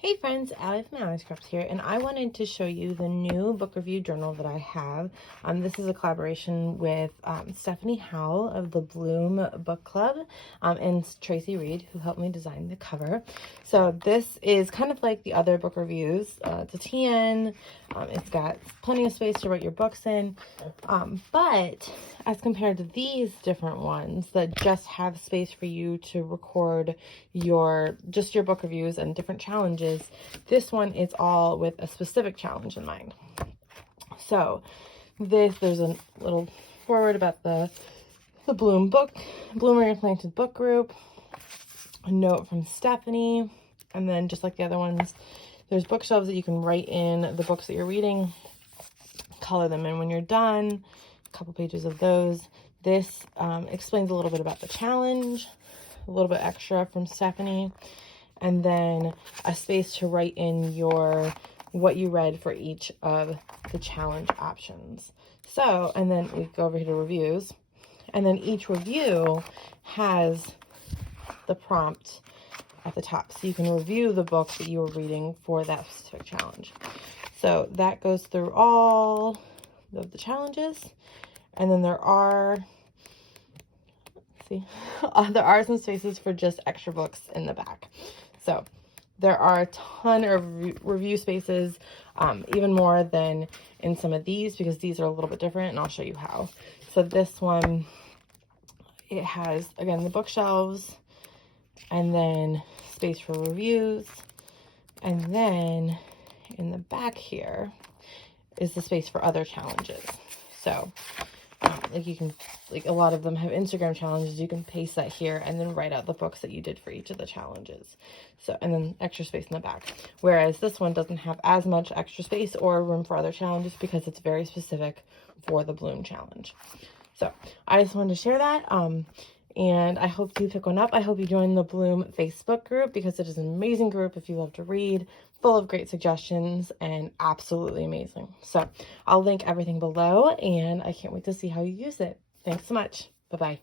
Hey friends, Allie from Allie's Crafts here, and I wanted to show you the new book review journal that I have. This is a collaboration with Stephanie Howell of the Bloom Book Club and Tracy Reed, who helped me design the cover. So this is kind of like the other book reviews. It's a TN, it's got plenty of space to write your books in, but as compared to these different ones that just have space for you to record your book reviews and different challenges, this one is all with a specific challenge in mind. So there's a little forward about the Bloom Implanted Book Group, a note from Stephanie, and then just like the other ones, there's bookshelves that you can write in the books that you're reading, color them in when you're done, a couple pages of those. This explains a little bit about the challenge, a little bit extra from Stephanie, and then a space to write in what you read for each of the challenge options. So, and then we go over here to reviews, and then each review has the prompt at the top, so you can review the book that you were reading for that specific challenge. So that goes through all of the challenges, and then there are some spaces for just extra books in the back. So there are a ton of review spaces, even more than in some of these, because these are a little bit different, and I'll show you how. So this one, it has, again, the bookshelves, and then space for reviews, and then in the back here is the space for other challenges. So like a lot of them have Instagram challenges, you can paste that here and then write out the books that you did for each of the challenges. So, and then extra space in the back. Whereas this one doesn't have as much extra space or room for other challenges because it's very specific for the Bloom challenge. So I just wanted to share that. And I hope you pick one up. I hope you join the Bloom Facebook group, because it is an amazing group if you love to read, full of great suggestions and absolutely amazing. So I'll link everything below, and I can't wait to see how you use it. Thanks so much. Bye-bye.